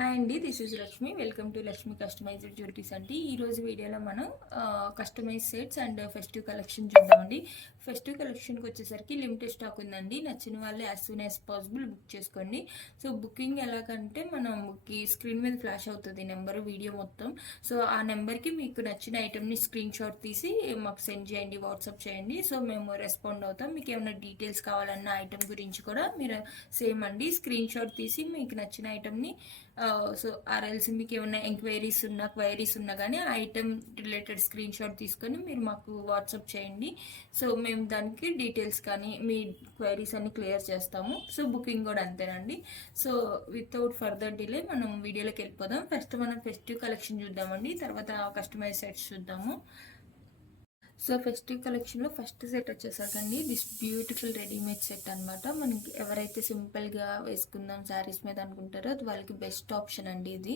Hi అండి, this is Lakshmi. Welcome to Lakshmi customized jewelleries అండి. ఈరోజు వీడియోలో మనం customize sets and festive collection చూద్దామండి. ఫెస్టివ్ కలెక్షన్కి వచ్చేసరికి లిమిటెడ్ స్టాక్ ఉందండి. నచ్చిన వాళ్ళే as soon as possible book చేసుకోండి. సో బుకింగ్ ఎలాగంటే మనకి స్క్రీన్ మీద ఫ్లాష్ అవుతుంది నెంబర్, వీడియో మొత్తం. సో ఆ నెంబర్కి మీకు నచ్చిన ఐటమ్ని స్క్రీన్ షాట్ తీసి మాకు సెండ్ చేయండి, వాట్సాప్ చేయండి. సో మేము రెస్పాండ్ అవుతాం. మీకు ఏమైనా డీటెయిల్స్ కావాలన్న ఐటమ్ గురించి కూడా మీరు సేమ్ అండి స్క్రీన్ షాట్ తీసి మీకు నచ్చిన ఐటమ్ని సో ఆర్ఎల్స్ మీకు ఏమైనా క్వైరీస్ ఉన్నా కానీ ఆ ఐటమ్ రిలేటెడ్ స్క్రీన్ షాట్ తీసుకొని మీరు మాకు వాట్సాప్ చేయండి. సో మేము దానికి డీటెయిల్స్ కానీ మీ క్వైరీస్ అన్ని క్లియర్ చేస్తాము. సో బుకింగ్ కూడా అంతేనండి. సో వితౌట్ ఫర్దర్ డిలే మనం వీడియోలోకి వెళ్ళిపోదాం. ఫస్ట్ మనం ఫెస్టివ్ కలెక్షన్ చూద్దామండి, తర్వాత కస్టమైజ్ సెట్స్ చూద్దాము. సో ఫెస్టివ్ కలెక్షన్లో ఫస్ట్ సెట్ వచ్చేసరికండి దిస్ బ్యూటిఫుల్ రెడీమేడ్ సెట్ అనమాట. మనకి ఎవరైతే సింపుల్గా వేసుకుందాం శారీస్ మీద అనుకుంటారో అది వాళ్ళకి బెస్ట్ ఆప్షన్ అండి ఇది.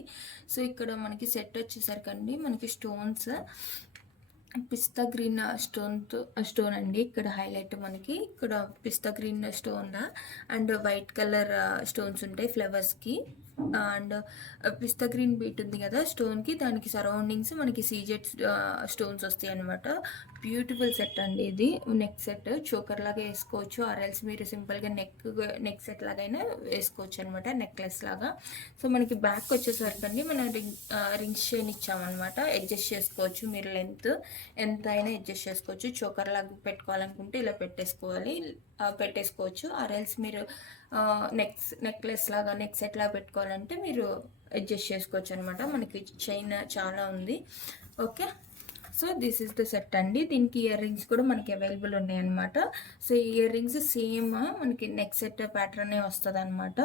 సో ఇక్కడ మనకి సెట్ వచ్చేసరికండి మనకి స్టోన్స్ పిస్తా గ్రీన్ స్టోన్ అండి. ఇక్కడ హైలైట్ మనకి ఇక్కడ pista green stone and white colour stones ఉంటాయి ఫ్లవర్స్కి. అండ్ పిస్తా గ్రీన్ బీట్ ఉంది కదా స్టోన్కి, దానికి సరౌండింగ్స్ మనకి సీజెడ్ స్టోన్స్ వస్తాయి అనమాట. బ్యూటిఫుల్ సెట్ అండి ఇది. నెక్ సెట్ చోకర్ లాగా వేసుకోవచ్చు, ఆర్ఎల్స్ మీరు సింపుల్గా నెక్ సెట్ లాగైనా వేసుకోవచ్చు అనమాట, నెక్లెస్ లాగా. సో మనకి బ్యాక్ వచ్చేసరికి మనం రింగ్స్ చైన్ ఇచ్చామన్నమాట. అడ్జస్ట్ చేసుకోవచ్చు, మీరు లెంత్ ఎంత అయినా అడ్జస్ట్ చేసుకోవచ్చు. చోకర్ లాగా పెట్టుకోవాలనుకుంటే ఇలా పెట్టేసుకోవచ్చు. ఆర్ఎల్స్ మీరు నెక్లెస్ లాగా నెక్ సెట్ లాగా పెట్టుకోవాలంటే మీరు అడ్జస్ట్ చేసుకోవచ్చు అనమాట. మనకి చైన్ చాలా ఉంది. Okay, so this is the set అండి. దీనికి ఇయర్ రింగ్స్ కూడా మనకి అవైలబుల్ ఉన్నాయన్నమాట. సో ఇయర్ రింగ్స్ సేమ్ మనకి నెక్ సెట్ ప్యాటర్నే వస్తుంది అనమాట.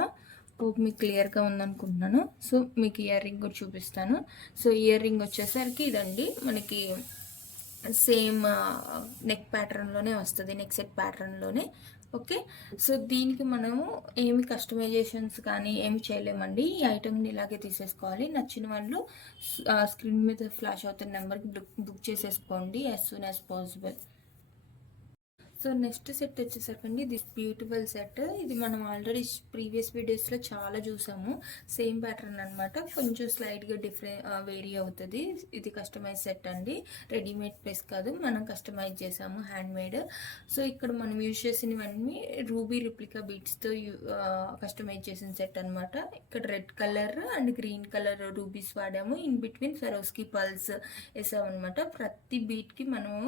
మీకు క్లియర్గా ఉందనుకుంటున్నాను. సో మీకు ఇయర్ రింగ్ కూడా చూపిస్తాను. సో ఇయర్ రింగ్ వచ్చేసరికి ఇదండి, మనకి సేమ్ నెక్ ప్యాటర్న్లోనే వస్తుంది, నెక్ సెట్ ప్యాటర్న్లోనే. ఓకే, సో దీనికి మనము ఏమి కస్టమైజేషన్స్ కానీ ఏమి చేయలేమండి. ఈ ఐటమ్ని ఇలాగే తీసేసుకోవాలి. నచ్చిన వాళ్ళు స్క్రీన్ మీద ఫ్లాష్ అవుతున్న నెంబర్కి బుక్ చేసేసుకోండి as soon as possible. So next set వచ్చేసరికి దిస్ బ్యూటిఫుల్ సెట్. ఇది మనం ఆల్రెడీ ప్రీవియస్ వీడియోస్లో చాలా చూసాము. సేమ్ ప్యాటర్న్ అనమాట, కొంచెం స్లైడ్గా వేరీ అవుతుంది. ఇది కస్టమైజ్ సెట్ అండి, రెడీమేడ్ ప్లేస్ కాదు, మనం కస్టమైజ్ చేసాము, హ్యాండ్ మేడ్. సో ఇక్కడ మనం యూజ్ చేసినవన్నీ రూబీ రిప్లికా బీట్స్తో కస్టమైజ్ చేసిన సెట్ అనమాట. ఇక్కడ red colour and green colour rubies వాడాము. ఇన్ బిట్వీన్ సరోస్కి పల్స్ వేసామన్నమాట. ప్రతి బీట్కి మనము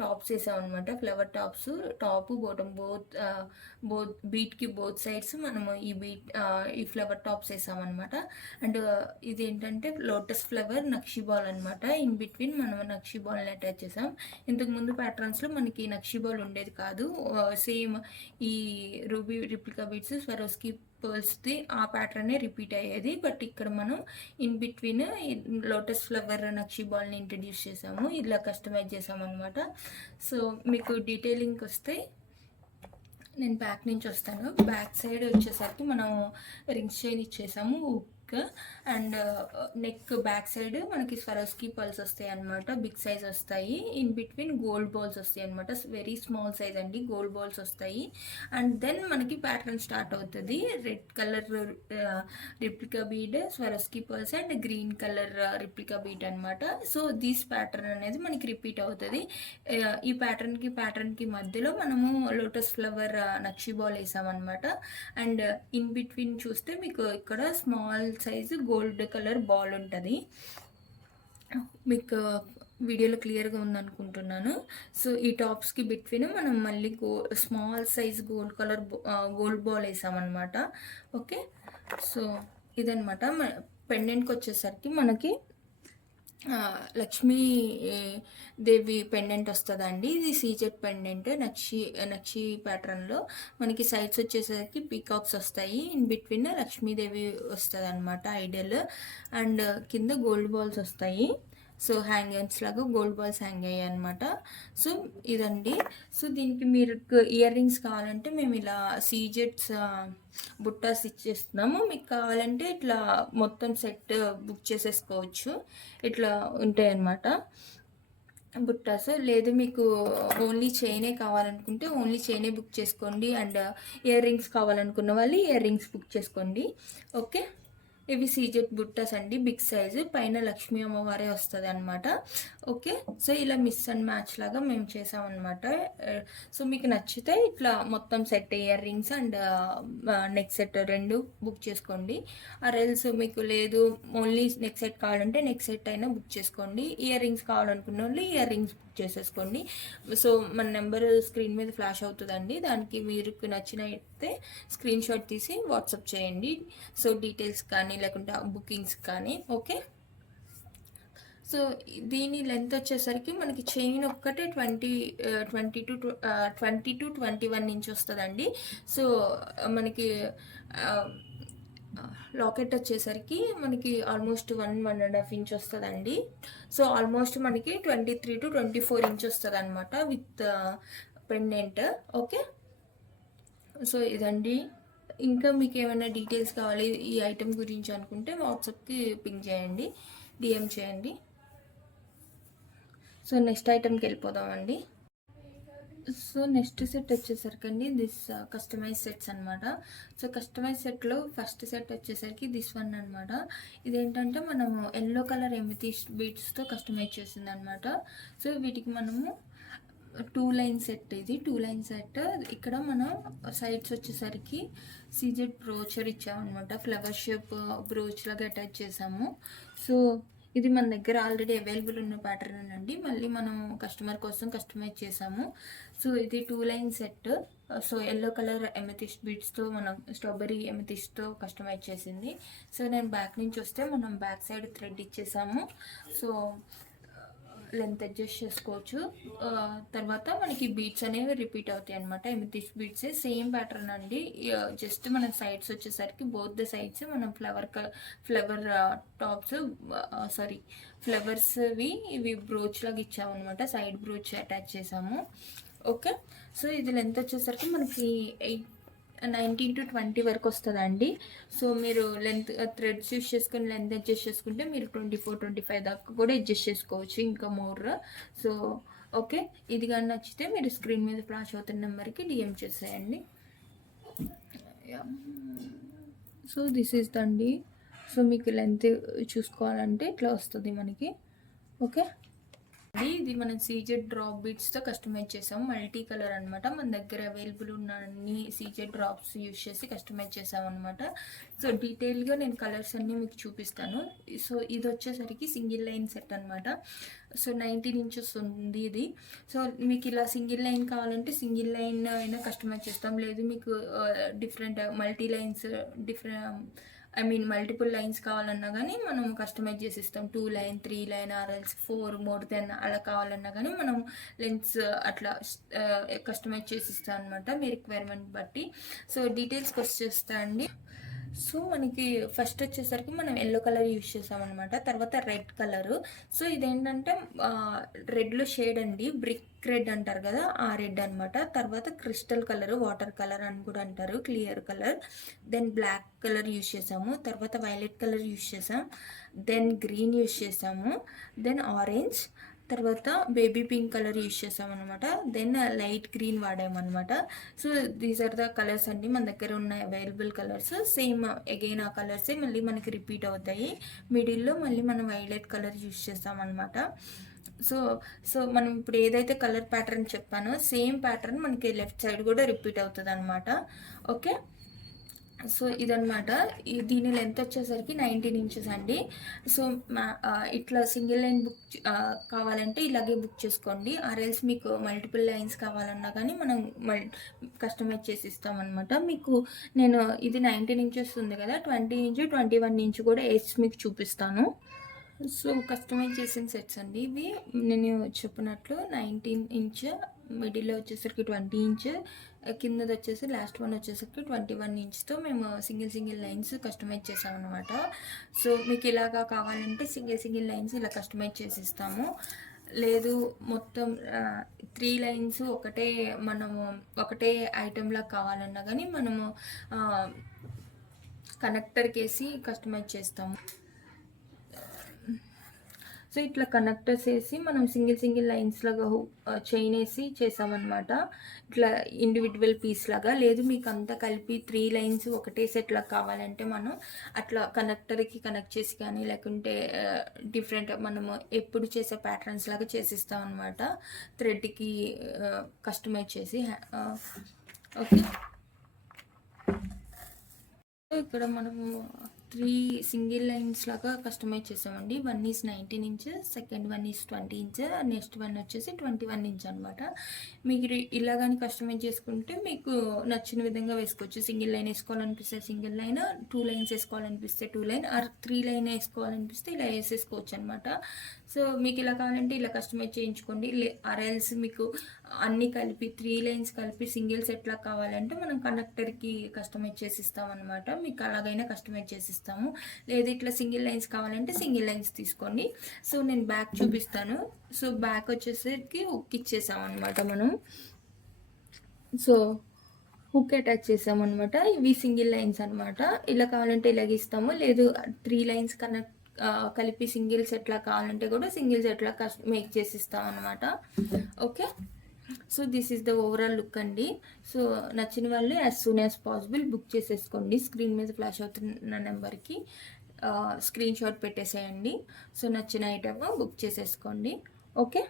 టాప్స్ వేసామన్నమాట, flower tops, top bottom both బీట్కి బోత్ సైడ్స్ మనము ఈ ఫ్లవర్ టాప్స్ వేసామన్నమాట. అండ్ ఇది ఏంటంటే లోటస్ ఫ్లవర్ నక్షి బాల్ అనమాట. ఇన్ బిట్వీన్ మనం నక్షి బాల్ని అటాచ్ చేసాం. ఇంతకుముందు ప్యాటర్న్స్లో మనకి నక్షి బాల్ ఉండేది కాదు. సేమ్ ఈ రూబీ రిప్లికా బీట్స్ స్వరోస్కి పర్ల్స్ది ఆ ప్యాటర్నే రిపీట్ అయ్యేది. బట్ ఇక్కడ మనం in between lotus flower nakshi బాల్ని ఇంట్రడ్యూస్ చేసాము, ఇలా కస్టమైజ్ చేసాము అనమాట. సో మీకు డీటెయిలింగ్ వస్తే నేను బ్యాక్ నుంచి వస్తాను. బ్యాక్ సైడ్ వచ్చేసరికి మనం రింగ్స్ చైన్ ఇచ్చేసాము అండ్ నెక్ బ్యాక్ సైడ్ మనకి స్వరోస్కి పల్స్ వస్తాయి అనమాట, బిగ్ సైజ్ వస్తాయి. ఇన్ బిట్వీన్ గోల్డ్ బాల్స్ వస్తాయి అనమాట, వెరీ స్మాల్ సైజ్ అండి, గోల్డ్ బాల్స్ వస్తాయి. అండ్ దెన్ మనకి ప్యాటర్న్ స్టార్ట్ అవుతుంది. Red colour replica bead, Swarovski pearls and green colour replica bead అనమాట. సో దిస్ ప్యాటర్న్ అనేది మనకి రిపీట్ అవుతుంది. ఈ ప్యాటర్న్కి మధ్యలో మనము లోటస్ ఫ్లవర్ నక్షి బాల్ వేసామన్నమాట. అండ్ ఇన్ బిట్వీన్ చూస్తే మీకు ఇక్కడ small size gold colour ball ఉంటుంది. మీకు వీడియోలో క్లియర్గా ఉందనుకుంటున్నాను. సో ఈ టాప్స్కి బిట్వీన్ మనం మళ్ళీ స్మాల్ సైజ్ గోల్డ్ బాల్ వేసామన్నమాట. ఓకే, సో ఇదనమాట. పెండెంట్కి వచ్చేసరికి మనకి లక్ష్మీ దేవి పెండెంట్ వస్తుందండి. ఇది సీజెడ్ పెండెంట్ నక్షి ప్యాటర్న్లో మనకి సైడ్స్ వచ్చేసరికి పీకాక్స్ వస్తాయి. ఇన్ బిట్వీన్ లక్ష్మీదేవి వస్తుంది అనమాట, ఐడల్. అండ్ కింద గోల్డ్ బాల్స్ వస్తాయి. సో హ్యాంగింగ్స్ లాగా గోల్డ్ బాల్స్ హ్యాంగ్ అయ్యాయి అనమాట. సో ఇదండి. సో దీనికి మీరు ఇయర్ రింగ్స్ కావాలంటే మేము ఇలా సీజెట్స్ బుట్టాస్ ఇచ్చేస్తున్నాము. మీకు కావాలంటే ఇట్లా మొత్తం సెట్ బుక్ చేసేసుకోవచ్చు, ఇట్లా ఉంటాయి అన్నమాట బుట్టాస్. లేదు మీకు ఓన్లీ చైనే కావాలనుకుంటే ఓన్లీ చైనే బుక్ చేసుకోండి. అండ్ ఇయర్ రింగ్స్ కావాలనుకున్న వాళ్ళు ఇయర్ రింగ్స్ బుక్ చేసుకోండి. ఓకే, ఇవి సీజెడ్ బుట్టాస్ అండి, బిగ్ సైజు, పైన లక్ష్మీ అమ్మవారే వస్తుంది అనమాట. ఓకే, సో ఇలా మిస్ అండ్ మ్యాచ్ లాగా మేము చేసామన్నమాట. సో మీకు నచ్చితే ఇట్లా మొత్తం set ear rings and neck set రెండు బుక్ చేసుకోండి. రెల్స్ మీకు లేదు ఓన్లీ నెక్ సెట్ కావాలంటే నెక్ సెట్ అయినా బుక్ చేసుకోండి. ఇయర్ రింగ్స్ కావాలనుకున్న వాళ్ళు ఇయర్ రింగ్స్ బుక్ చేసేసుకోండి. సో మన నెంబర్ స్క్రీన్ మీద ఫ్లాష్ అవుతుందండి, దానికి మీకు నచ్చినైతే స్క్రీన్ షాట్ తీసి వాట్సాప్ చేయండి. సో డీటెయిల్స్ కానీ లేకుంటే బుకింగ్స్ కానీ. ఓకే, సో దీని లెంత్ వచ్చేసరికి మనకి చైన్ ఒక్కటే 20 to 21 ఇంచ్ వస్తుందండి. సో మనకి లాకెట్ వచ్చేసరికి మనకి ఆల్మోస్ట్ 1.5 ఇంచ్ వస్తుందండి. సో ఆల్మోస్ట్ మనకి 23 to 24 ఇంచ్ వస్తుంది అనమాట విత్ పెండెంట్. ఓకే, సో ఇదండి. ఇంకా మీకు ఏమైనా డీటెయిల్స్ కావాలి ఈ ఐటెం గురించి అనుకుంటే వాట్సాప్కి పింగ్ చేయండి, డిఎం చేయండి. సో నెక్స్ట్ ఐటెంకి వెళ్ళిపోదామండి. సో నెక్స్ట్ సెట్ వచ్చేసరికి అండి దిస్ కస్టమైజ్ సెట్స్ అనమాట. సో కస్టమైజ్ సెట్లో ఫస్ట్ సెట్ వచ్చేసరికి దిస్ వన్ అనమాట. ఇదేంటంటే మనము ఎల్లో కలర్ ఎమిథిస్ట్ బీడ్స్తో కస్టమైజ్ చేసింది అనమాట. సో వీటికి మనము 2 లైన్ సెట్, ఇది 2 లైన్ సెట్. ఇక్కడ మనం సైడ్స్ వచ్చేసరికి సీజెడ్ బ్రోచర్ ఇచ్చామన్నమాట, ఫ్లవర్ షేప్ బ్రోచ్ లాగా అటాచ్ చేసాము. సో ఇది మన దగ్గర ఆల్రెడీ అవైలబుల్ ఉన్న ప్యాటర్న్ అండి, మళ్ళీ మనం కస్టమర్ కోసం కస్టమైజ్ చేసాము. సో ఇది 2 line set. So yellow colour amethyst బీడ్స్తో మనం స్ట్రాబెరీ ఎమెథిస్ట్తో కస్టమైజ్ చేసింది. సో నేను బ్యాక్ నుంచి వస్తే మనం బ్యాక్ సైడ్ థ్రెడ్ ఇచ్చేసాము. సో లెంత్ అడ్జస్ట్ చేసుకోవచ్చు. తర్వాత మనకి బీడ్స్ అనేవి రిపీట్ అవుతాయి అనమాట. ఎమిథిస్ట్ బీడ్స్ సేమ్ ప్యాటర్న్ అండి, జస్ట్ మన సైడ్స్ వచ్చేసరికి బోత్ ద సైడ్స్ మనం ఫ్లవర్ టాప్స్ ఫ్లవర్స్వి ఇవి బ్రోచ్ లాగా ఇచ్చామన్నమాట, సైడ్ బ్రోచ్ అటాచ్ చేసాము. ఓకే, సో ఇది లెంత్ వచ్చేసరికి మనకి 19 to 20 వరకు వస్తుందండి. సో మీరు లెంత్ థ్రెడ్స్ యూస్ చేసుకుని లెంత్ అడ్జస్ట్ చేసుకుంటే మీరు 24-25 దాకా కూడా అడ్జస్ట్ చేసుకోవచ్చు, ఇంకా మోర్. సో ఓకే, ఇది కానీ నచ్చితే మీరు స్క్రీన్ మీద ఫ్లాష్ అవుతున్న నెంబర్కి డిఎం చేసేయండి. So this is Dandi. So మీకు లెంత్ చూసుకోవాలంటే ఇట్లా వస్తుంది మనకి. ఓకే, ఇది మనం సీజెడ్ డ్రాప్ బీడ్స్తో కస్టమైజ్ చేసాము, మల్టీ కలర్ అనమాట. మన దగ్గర అవైలబుల్ ఉన్న అన్ని సీజెడ్ డ్రాప్స్ యూజ్ చేసి కస్టమైజ్ చేసాము అనమాట. సో డీటెయిల్గా నేను కలర్స్ అన్నీ మీకు చూపిస్తాను. సో ఇది వచ్చేసరికి సింగిల్ లైన్ సెట్ అనమాట. సో 19 ఇంచెస్ ఉంది ఇది. సో మీకు ఇలా సింగిల్ లైన్ కావాలంటే సింగిల్ లైన్ అయినా కస్టమైజ్ చేస్తాం, లేదు మీకు different multi lines multiple lines కావాలన్నా కానీ మనం కస్టమైజ్ చేసి ఇస్తాం. 2 లైన్ 3 లైన్ ఆర్ఎల్స్ 4 మోర్ దెన్ అలా కావాలన్నా కానీ మనం లెన్స్ అట్లా కస్టమైజ్ చేసి ఇస్తాం అనమాట మీ రిక్వైర్మెంట్ బట్టి. సో డీటెయిల్స్కి వచ్చేస్తా అండి. సో మనకి ఫస్ట్ వచ్చేసరికి మనం ఎల్లో కలర్ యూజ్ చేసామన్నమాట, తర్వాత రెడ్ కలరు. సో ఇదేంటంటే రెడ్లో షేడ్ అండి, బ్రిక్ రెడ్ అంటారు కదా ఆ రెడ్ అనమాట. తర్వాత క్రిస్టల్ కలర్, వాటర్ కలర్ అని కూడా అంటారు, clear colour. Then black colour use చేసాము, తర్వాత వైలెట్ కలర్ యూజ్ చేసాం, దెన్ గ్రీన్ యూజ్ చేసాము, దెన్ ఆరెంజ్, తర్వాత బేబీ పింక్ కలర్ యూజ్ చేసామన్నమాట, దెన్ లైట్ గ్రీన్ వాడామన్నమాట. So these are the colours అండి మన దగ్గర ఉన్న అవైలబుల్ కలర్స్. సేమ్ అగైన్ ఆ కలర్సే మళ్ళీ మనకి రిపీట్ అవుతాయి. మిడిల్లో మళ్ళీ మనం వైలెట్ కలర్ యూజ్ చేస్తామన్నమాట. సో సో మనం ఇప్పుడు ఏదైతే కలర్ ప్యాటర్న్ చెప్పానో సేమ్ ప్యాటర్న్ మనకి లెఫ్ట్ సైడ్ కూడా రిపీట్ అవుతుంది అనమాట. ఓకే, సో ఇదనమాట. దీని లెంత్ వచ్చేసరికి 19 ఇంచెస్ అండి. సో ఇట్లా సింగిల్ లైన్ బుక్ కావాలంటే ఇలాగే బుక్ చేసుకోండి, ఆర్ఎల్స్ మీకు మల్టిపుల్ లైన్స్ కావాలన్నా కానీ మనం కస్టమైజ్ చేసి ఇస్తామన్నమాట. మీకు నేను ఇది 19 ఇంచెస్ ఉంది కదా, 20 ఇంచు 21 ఇంచు కూడా వేసి మీకు చూపిస్తాను. సో కస్టమైజ్ చేసిన సెట్స్ అండి ఇవి. నేను చెప్పినట్లు 19 ఇంచ్, మిడిల్లో వచ్చేసరికి 20 ఇంచ్, కిందది వచ్చేసి లాస్ట్ వన్ వచ్చేసరికి 21 ఇంచ్తో మేము సింగిల్ లైన్స్ కస్టమైజ్ చేసామన్నమాట. సో మీకు ఇలాగా కావాలంటే సింగిల్ లైన్స్ ఇలా కస్టమైజ్ చేసి ఇస్తాము, లేదు మొత్తం 3 లైన్స్ ఒకటే ఐటెంలా కావాలన్నా కానీ మనము కనెక్టర్కి వేసి కస్టమైజ్ చేస్తాము. సో ఇట్లా కనెక్టర్స్ వేసి మనం సింగిల్ లైన్స్ లాగా చైన్ వేసి చేసామన్నమాట. ఇట్లా ఇండివిజువల్ పీస్ లాగా. లేదు మీకు అంతా కలిపి 3 లైన్స్ ఒకటే సెట్ లాగా కావాలంటే మనం అట్లా కనెక్టర్కి కనెక్ట్ చేసి కానీ, లేకుంటే డిఫరెంట్ మనము ఎప్పుడు చేసే ప్యాటర్న్స్ లాగా చేసిస్తాం అనమాట. థ్రెడ్కి కస్టమైజ్ చేసి. ఓకే, ఇక్కడ మనము 3 సింగిల్ లైన్స్ లాగా కస్టమైజ్ చేసామండి. 1 is 19 inches, second 1 is 20 inches, next 1 వచ్చేసి 21 ఇంచ్ అనమాట. మీకు ఇలా కానీ కస్టమైజ్ చేసుకుంటే మీకు నచ్చిన విధంగా వేసుకోవచ్చు. సింగిల్ లైన్ వేసుకోవాలనిపిస్తే సింగిల్ లైన్, 2 లైన్స్ వేసుకోవాలనిపిస్తే 2 లైన్, ఆర్ 3 లైన్ వేసుకోవాలనిపిస్తే ఇలా వేసేసుకోవచ్చు అనమాట. సో మీకు ఇలా కావాలంటే ఇలా కస్టమైజ్ చేయించుకోండి. ఆర్ఎల్స్ మీకు అన్నీ కలిపి 3 లైన్స్ కలిపి సింగిల్ సెట్లా కావాలంటే మనం కండక్టర్కి కస్టమైజ్ చేసిస్తాం అనమాట. మీకు అలాగైనా కస్టమైజ్ చేసిస్తాము. లేదు ఇట్లా సింగిల్ లైన్స్ కావాలంటే సింగిల్ లైన్స్ తీసుకోండి. సో నేను బ్యాక్ చూపిస్తాను. సో బ్యాక్ వచ్చేసరికి హుక్ ఇచ్చేసాం అనమాట మనం. సో హుక్ అటాచ్ చేసామన్నమాట. ఇవి సింగిల్ లైన్స్ అనమాట. ఇలా కావాలంటే ఇలాగ ఇస్తాము. లేదు 3 లైన్స్ కనెక్ట్ కలిపి సింగిల్ సెట్లా కావాలంటే కూడా సింగిల్ సెట్లా మేక్ చేసి ఇస్తాం అనమాట. Okay, so this is the overall look అండి. సో నచ్చిన వాళ్ళు as soon as possible book చేసేసుకోండి. స్క్రీన్ మీద ఫ్లాష్ అవుతున్న నెంబర్కి స్క్రీన్ షాట్ పెట్టేసేయండి. సో నచ్చిన ఐటమ్ బుక్ చేసేసుకోండి. ఓకే,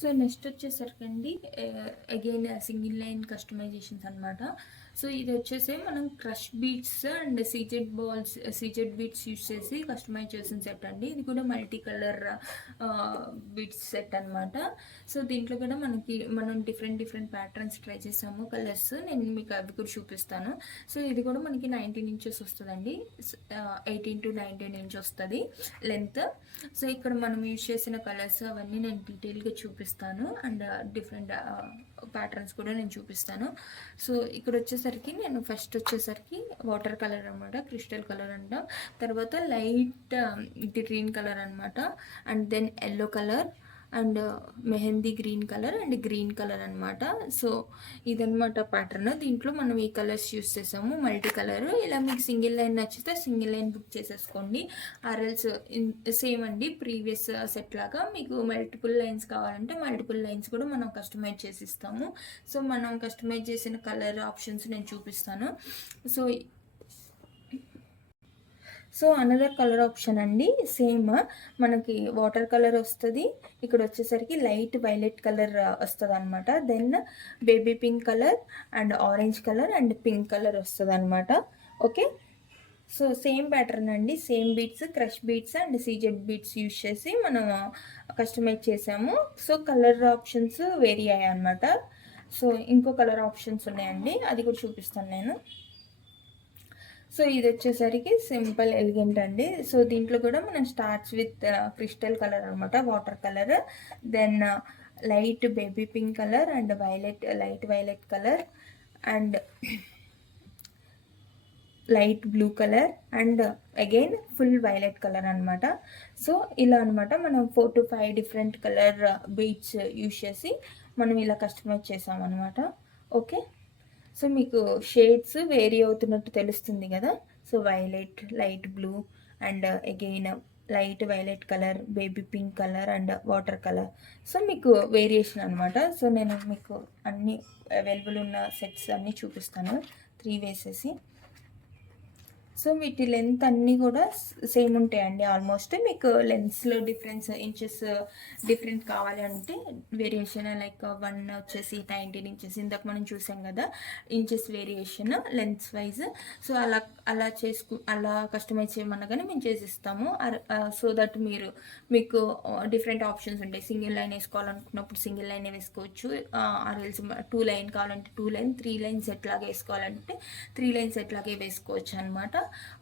సో నెక్స్ట్ వచ్చేసరికి అగైన్ సింగిల్ లైన్ కస్టమైజేషన్స్ అనమాట. సో ఇది వచ్చేసి మనం crush beads and CZ beads use చేసి కస్టమైజ్ చేసిన సెట్ అండి. ఇది కూడా మల్టీ కలర్ బీట్స్ సెట్ అనమాట. సో దీంట్లో కూడా మనం డిఫరెంట్ ప్యాటర్న్స్ ట్రై చేసాము, కలర్స్. నేను మీకు అవి కూడా చూపిస్తాను. సో ఇది కూడా మనకి 19 ఇంచెస్ వస్తుందండి. 18 to 19 ఇంచ్ వస్తుంది లెంత్. సో ఇక్కడ మనం యూజ్ చేసిన కలర్స్ అవన్నీ నేను డీటెయిల్గా చూపిస్తాను. అండ్ డిఫరెంట్ ప్యాటర్న్స్ కూడా నేను చూపిస్తాను. సో ఇక్కడ వచ్చేసరికి నేను ఫస్ట్ వచ్చేసరికి వాటర్ కలర్ అనమాట, క్రిస్టల్ కలర్ అంట. తర్వాత లైట్ గ్రీన్ కలర్ అనమాట. And then yellow colour and mehndi green colour and green colour అనమాట. సో ఇదనమాట ప్యాటర్న్. దీంట్లో మనం ఈ కలర్స్ యూస్ చేసాము, మల్టీ కలర్. ఇలా మీకు సింగిల్ లైన్ నచ్చితే సింగిల్ లైన్ బుక్ చేసేసుకోండి. ఆర్ఎల్స్ సేమ్ అండి, ప్రీవియస్ సెట్ లాగా మీకు మల్టిపుల్ లైన్స్ కావాలంటే మల్టిపుల్ లైన్స్ కూడా మనం కస్టమైజ్ చేసి ఇస్తాము. సో మనం కస్టమైజ్ చేసిన కలర్ ఆప్షన్స్ నేను చూపిస్తాను. సో అనదర్ కలర్ ఆప్షన్ అండి, సేమ్ మనకి వాటర్ కలర్ వస్తుంది. ఇక్కడ వచ్చేసరికి లైట్ వైలెట్ కలర్ వస్తుంది అనమాట. Then baby pink colour and orange colour and pink colour వస్తుంది అనమాట. ఓకే, సో సేమ్ ప్యాటర్న్ అండి, same beads, crush beads and CZ beads use చేసి మనం కస్టమైజ్ చేసాము. సో కలర్ ఆప్షన్స్ వేరీ అయ్యాయి అనమాట. సో ఇంకో కలర్ ఆప్షన్స్ ఉన్నాయండి, అది కూడా చూపిస్తాను నేను. సో ఇది వచ్చేసరికి సింపుల్ ఎలిగెంట్ అండి. సో దీంట్లో కూడా మనం స్టార్ట్స్ విత్ క్రిస్టల్ కలర్ అనమాట, water colour. Then light baby pink colour and light violet colour and light blue colour and again full violet colour అనమాట. సో ఇలా అనమాట మనం 4 to 5 different colour beads use చేసి మనం ఇలా కస్టమైజ్ చేసామన్నమాట. Okay, so మీకు షేడ్స్ వేరీ అవుతున్నట్టు తెలుస్తుంది కదా. So violet, light blue and again light violet colour, baby pink colour and water colour. So మీకు వేరియేషన్ అనమాట. సో నేను మీకు అన్ని అవైలబుల్ ఉన్న సెట్స్ అన్నీ చూపిస్తాను 3 వేసేసి. సో వీటి లెంత్ అన్నీ కూడా సేమ్ ఉంటాయండి ఆల్మోస్ట్. మీకు లెన్స్లో ఇంచెస్ డిఫరెంట్ కావాలి అంటే వేరియేషన్, లైక్ 1 వచ్చేసి 19 ఇంచెస్ ఇందాక మనం చూసాం కదా, inches variation lens wise. So అలా కస్టమైజ్ చేయమన్నా కానీ మేము చేసిస్తాము. సో దట్ మీకు డిఫరెంట్ ఆప్షన్స్ ఉంటాయి. సింగిల్ లైన్ వేసుకోవాలనుకున్నప్పుడు సింగిల్ లైన్ వేసుకోవచ్చు, ఆర్ఎల్స్ 2 లైన్ కావాలంటే 2 లైన్, 3 లైన్స్ ఎట్లాగే వేసుకోవాలంటే 3 లైన్స్ ఎట్లాగే వేసుకోవచ్చు అనమాట.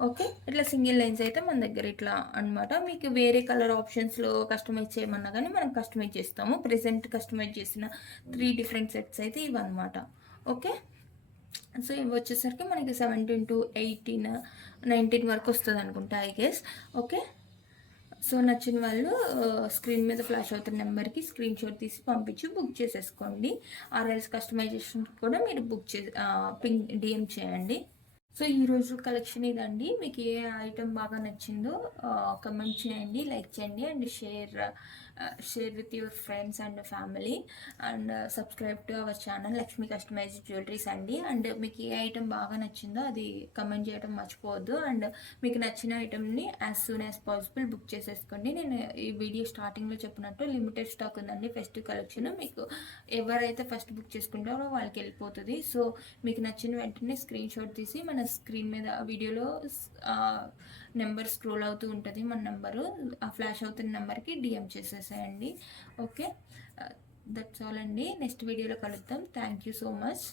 ఓకే, ఇట్లా సింగిల్ లైన్స్ అయితే మన దగ్గర ఇట్లా అనమాట. మీకు వేరే కలర్ ఆప్షన్స్లో కస్టమైజ్ చేయమన్నా కానీ మనం కస్టమైజ్ చేస్తాము. ప్రెసెంట్ కస్టమైజ్ చేసిన 3 డిఫరెంట్ సెట్స్ అయితే ఇవన్నమాట. ఓకే, సో ఇవి వచ్చేసరికి మనకి 17 to 18, 19 వరకు వస్తుంది అనుకుంటా, ఐ గెస్. ఓకే, సో నచ్చిన వాళ్ళు స్క్రీన్ మీద ఫ్లాష్ అవుతున్న నెంబర్కి స్క్రీన్ షాట్ తీసి పంపించి బుక్ చేసేసుకోండి. ఆర్ఎల్స్ కస్టమైజేషన్ కూడా మీరు డిఎం చేయండి. సో ఈరోజు కలెక్షన్ ఇదండి. మీకు ఏ ఐటెం బాగా నచ్చిందో కమెంట్ చేయండి, లైక్ చేయండి and share with your friends and family and subscribe to our channel Lakshmi customized jewelleries అండి. అండ్ మీకు ఏ ఐటెం బాగా నచ్చిందో అది కమెంట్ చేయడం మర్చిపోవద్దు. అండ్ మీకు నచ్చిన ఐటెంని as soon as possible book చేసేసుకోండి. నేను ఈ వీడియో స్టార్టింగ్లో చెప్పినట్టు లిమిటెడ్ స్టాక్ ఉందండి ఫెస్టివ్ కలెక్షన్. మీకు ఎవరైతే ఫస్ట్ బుక్ చేసుకుంటారో వాళ్ళకి వెళ్ళిపోతుంది. సో మీకు నచ్చిన వెంటనే స్క్రీన్ షాట్ తీసి మన స్క్రీన్ మీద వీడియోలో నెంబర్ స్క్రోల్ అవుతూ ఉంటుంది, మన నెంబరు ఆ ఫ్లాష్ అవుతున్న నెంబర్కి డిఎం చేసేసేయండి. ఓకే, దట్స్ ఆల్ అండి. నెక్స్ట్ వీడియోలో కలుద్దాం. Thank you so much.